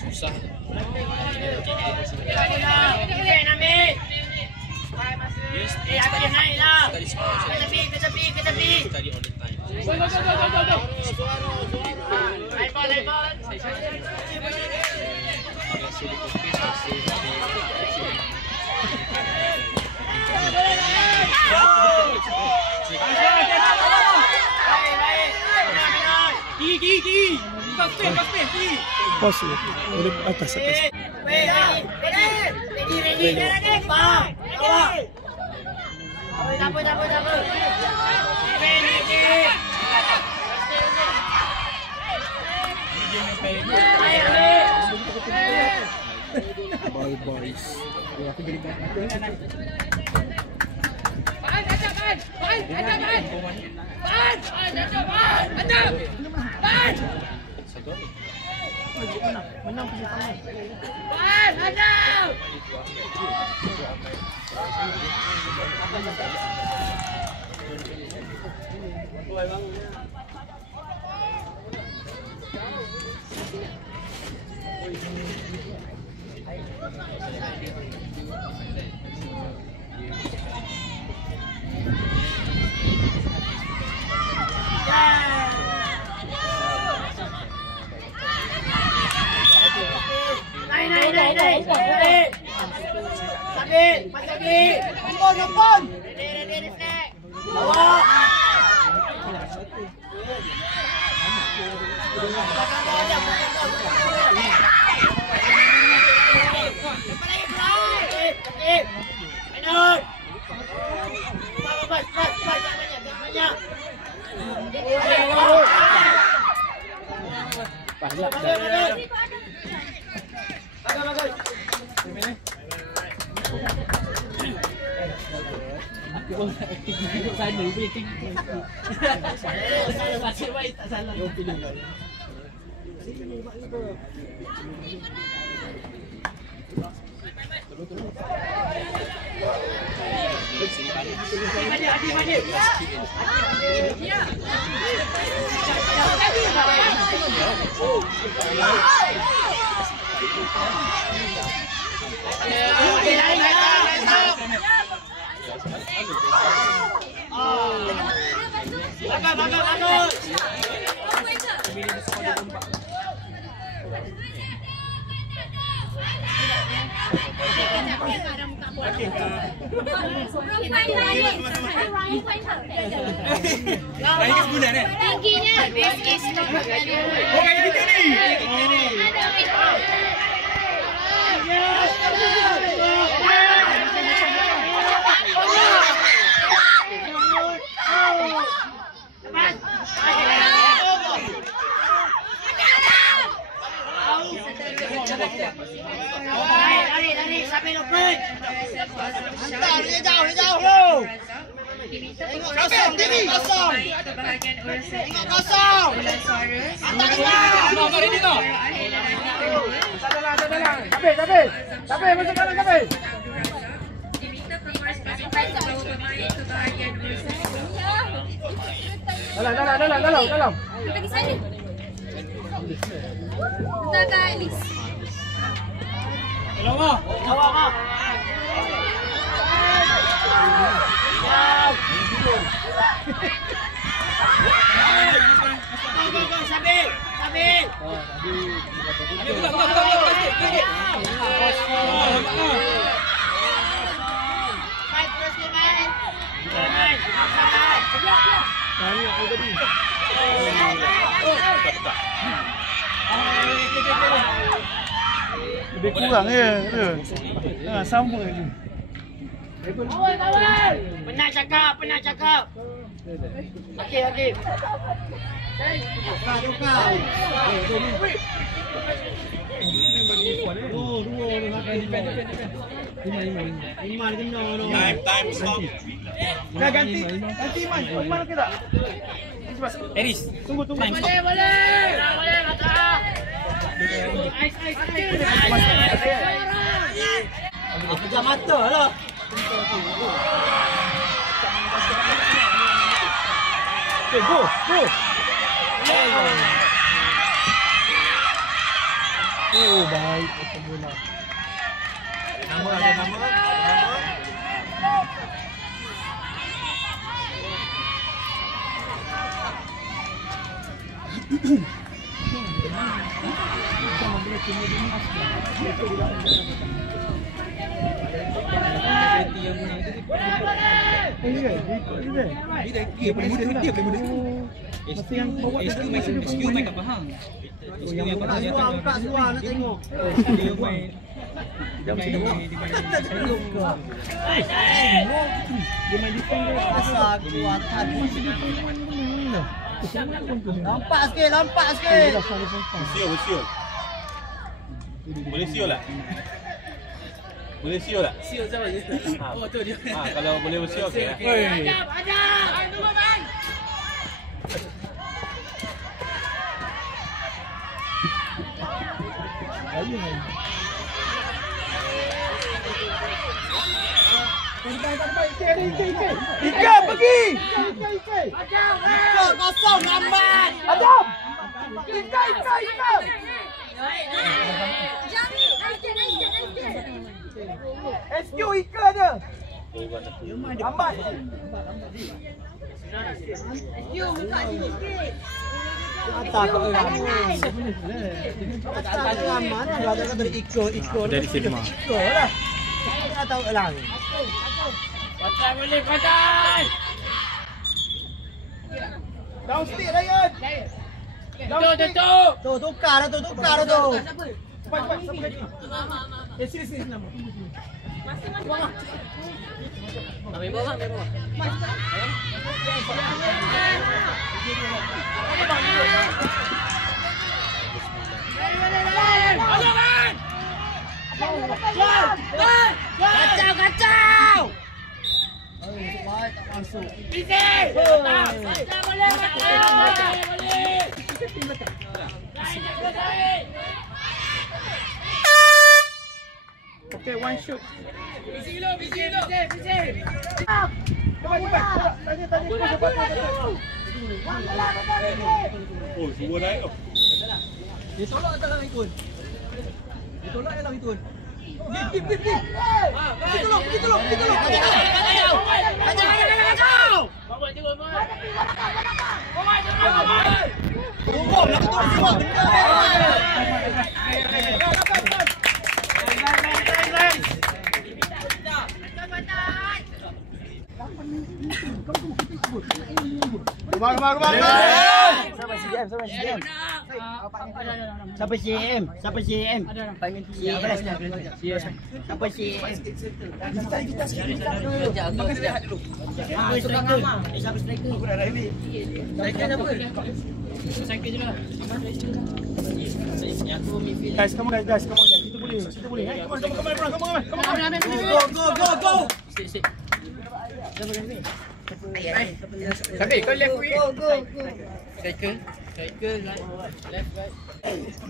Susah. Gigi. Pos boleh atas. Bye boys. Aku jadi Lari sampai luput. Hantar dia jauh lu. Tengok kosong diri. Kosong. Tengok kosong. Hantar dia. Nomor ini tu. Tapi masuk dalam tapi. Dalam. Pergi sana. Kita ke Elis. Lama. Sambil. Lebih kurang ya. Sama je. Penat cakap. Okey. Tukar. Time stop. Dah ganti Iman. Iman okey tak? Eris. Tunggu. Time stop. Boleh kata. Aku jam mata lah. Okay, go. Oh, baik. Potong bola. Nama. Dia paling muda. Masa yang bawa SQ main kat Pahang. yang Angkat seluar nak tengok. Dia main. Dia main defend dia. Asal kuatan. Lampak sikit. Siul. Boleh siul tak? Siul siapa je? Oh tu dia. Kalau boleh bersiul okey lah. Ajak. Tunggu bang. Ika pergi. Ika kosong lambat. Adam. Ika. SQ Ika dia. Lambat. Atas kau orang. Atas kan mana ada kata ikut. Dari Sigma. Ikut lah. Tak tahu elang. Kocan. Down stick Ryan. Tu tukar dah tu. Cepat siapa lagi? Sini nama. Ambil bawah. Kacau. Baik tak masuk. Boleh. Okay, one shoot. Busy dulu. Cepat. Tanya. Oh, semua naik tu. Dia tolak tak dalam ikut. Dia tolak dalam ikut. Pergi. Tolong. Kacau. Tunggu, nak tolong semua benda. Rumah. Siapa CM? Siapa CM? Siapa CM? Siapa striker? Striker je lah. Guys, come on. Kita boleh. Come on. Go. Tapi kau left wing. Striker left right.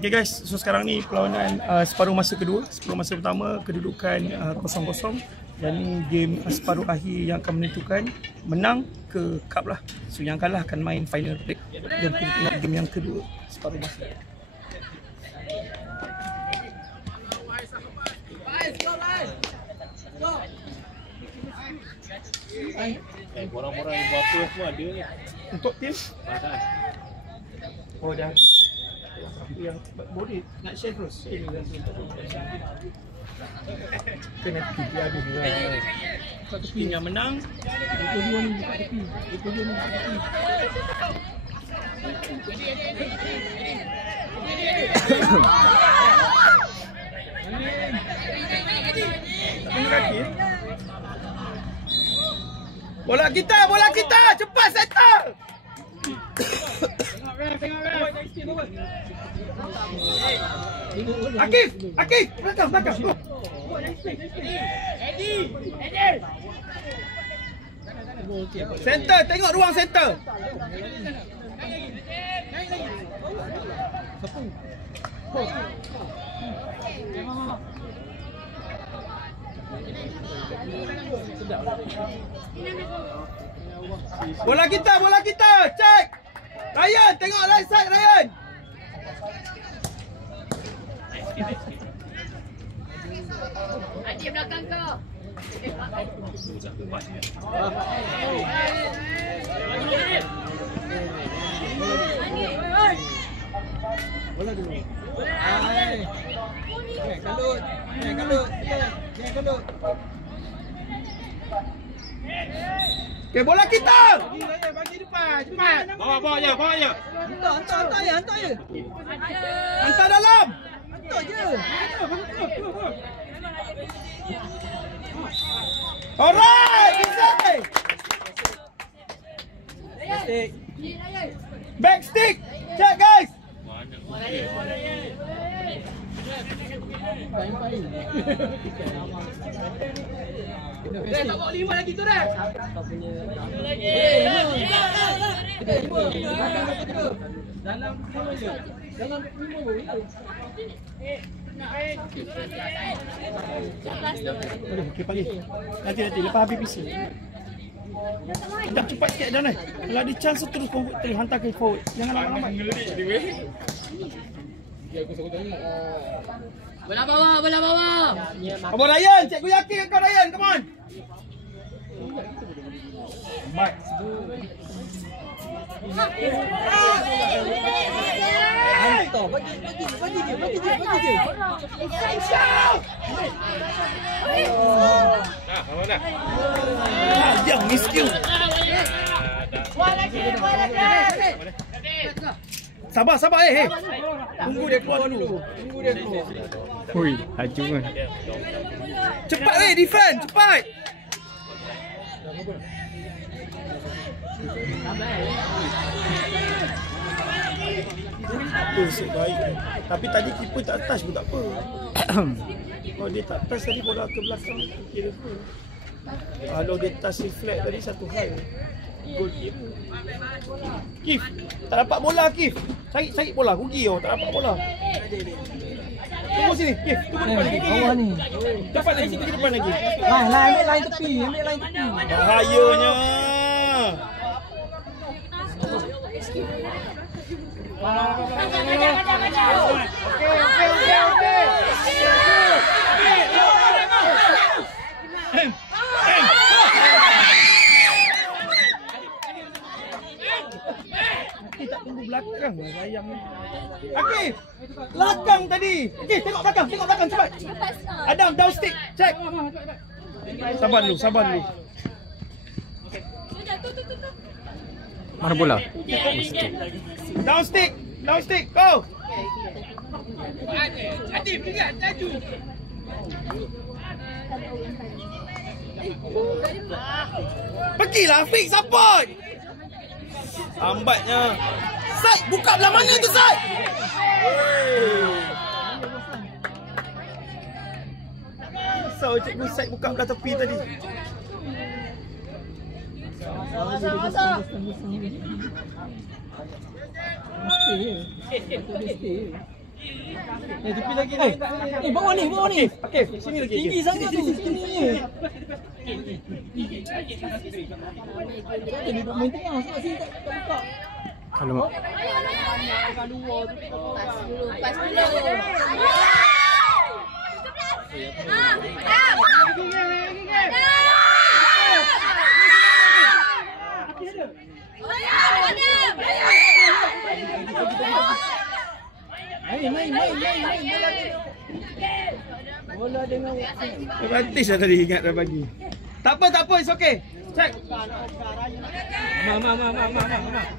Okay guys, so sekarang ni perlawanan separuh masa kedua. Separuh masa pertama kedudukan 0-0 dan ni game separuh akhir yang akan menentukan menang ke cup lah. So yang kalah akan main final break. Dan kita tengok game yang kedua separuh masa. Orang-orang yang buat apa semua ada ni. Untuk tim Pasal. oh dah yang boleh nak share terus. Kena tepi habis lah. Satu tim yang menang 22 ni buka tepi. Bola kita cepat set Akif, belakang. Go. Center, tengok ruang center. Bola kita. Check. Ryan, tengok right side Ryan. Adik belakang kau. Bola dulu. Kalut. Okay, bola kita. Bagi depan, cepat. Bawa je. Hantar je. Hantar dalam. Hantar je. Alright, Isai. Back stick. Check guys. Tak bawa 5 lagi tu dah. Dalam 5 je. Dalam 5 boleh. Okey pagi. Nanti lepas habis PC. Dah cepat sikit dah ni. Kalau ada chance terus hantar ke forward. Jangan lambat-lambat. Bola bawah. Abang Ryan, cikgu yakin kau Ryan, come on. Baik. Hantar, bagi je. Bawa dah. Yang miskin. Sabar. Tunggu dia keluar dulu. Hui, laju kan. Cepat defend, cepat. Itu baik. Tapi tadi keeper tak touch pun tak apa. Kalau dia tak touch tadi bola ke belakang kira apa. Kalau dia touch reflect tadi satu hal. Gol keeper. Kif, tak dapat bola Kif. Cari bola, rugi tak dapat bola. Tunggu sini, Kif. Tunggu depan lagi. Bawah ni. Depan lagi, pergi depan lagi. Ambil line tepi. Bahayanya. Tak tunggu belakang lah sayang. Akif, belakang tadi. Okey, tengok belakang cepat. Adam, down stick, check. Sabar dulu. Mana bola? Down stick, go. Adik, peringkat, laju. Pergilah Fik, support. Lambatnya. Said, buka belah mana tu Said? Risau cikgu Said buka belah tepi tadi. Masuk. Tepi lagi. Bawah ni. Okey, sini lagi. Tinggi sangat tu. Tinggi. Dia duduk main tengah. Sebab sini tak buka. Alamak. Pas dulu. Main. Bola dengan Advantage dah tadi ingat dah bagi. Tak apa, it's okay. Check.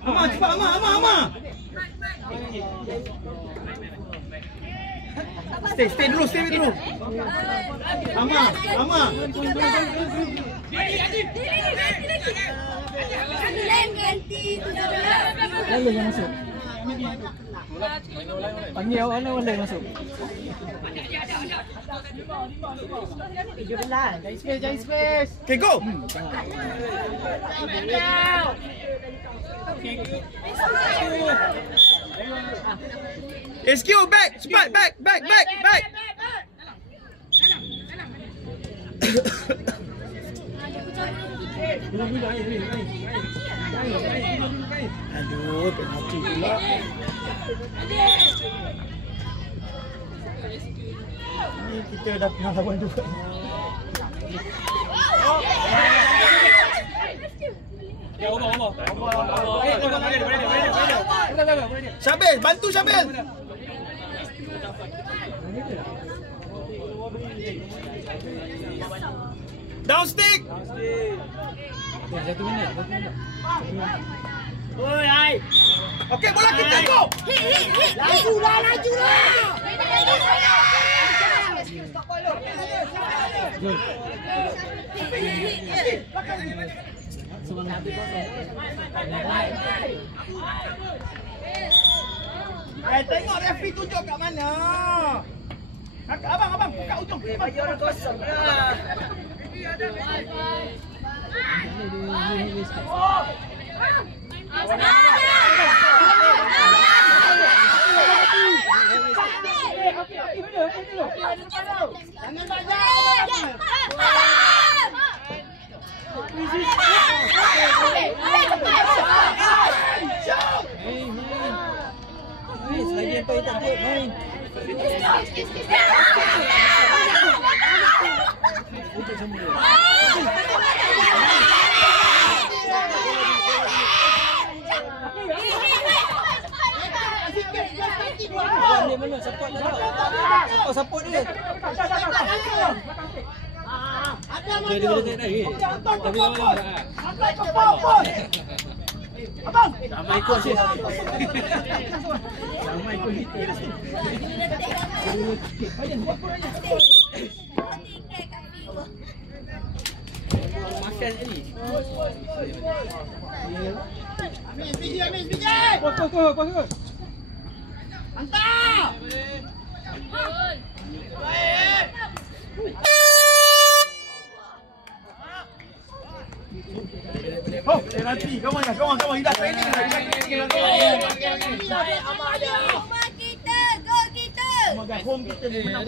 Ama cepat, Ama. Stay dulu. Ama. lalu yang masuk. Panggil orang masuk. Jangan space. Okay, go. SQ back, cepat back. Aduh, penalti pula. Ini kita dah pernah lawan juga. Ya, Allah. Syabil, bantu Syabil. Down stick. Oi, ai. Okey, bola kita go. Lajulah. Tengok referee tunjuk kat mana. Abang, buka ujung. Bagi orang kosong lah. Lagi apa yang tak boleh main. Dia mana? Support dia. Dia boleh tak lagi. Tapi lama dah. Abang. Sama ikut sih. Sama ikut kita. Makan ni. Amin. Pos. Hantar. Oh, penalti. Come on. Hidah training. Gol kita. Home kita ni menang.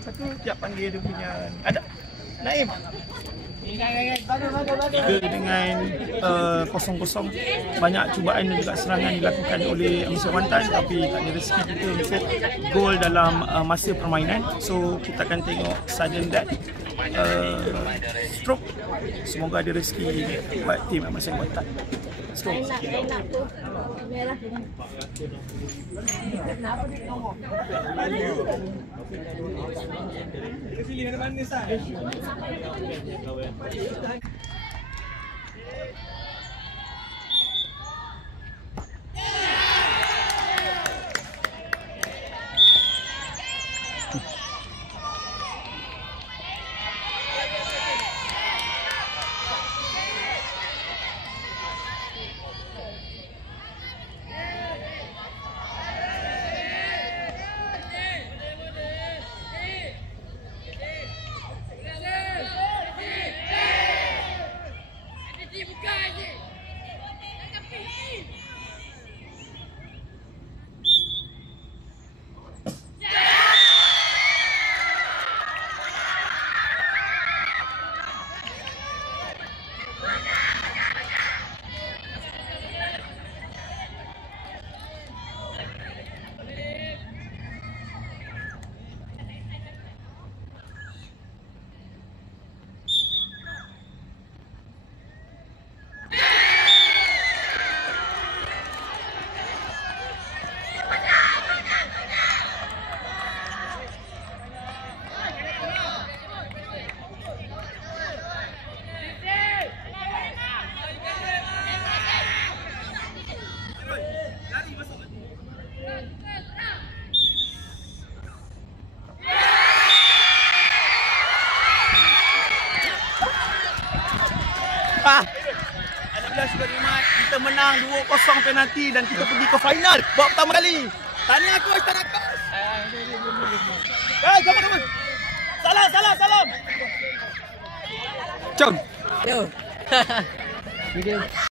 Satu tiap panggil dia punya. Ada. Naim. Dengan 0-0 banyak cubaan dan juga serangan dilakukan oleh Malaysia Kuantan, tapi tak ada rezeki kita untuk gol dalam masa permainan. So kita akan tengok sudden death stroke. Semoga ada rezeki buat tim Malaysia Kuantan. Let's go. Enak tu. Merah. kita menang 2-0 penalti dan kita pergi ke final buat pertama kali. Tahniah coach, tahniah coach. Guys, come. Salam. Jom. Video.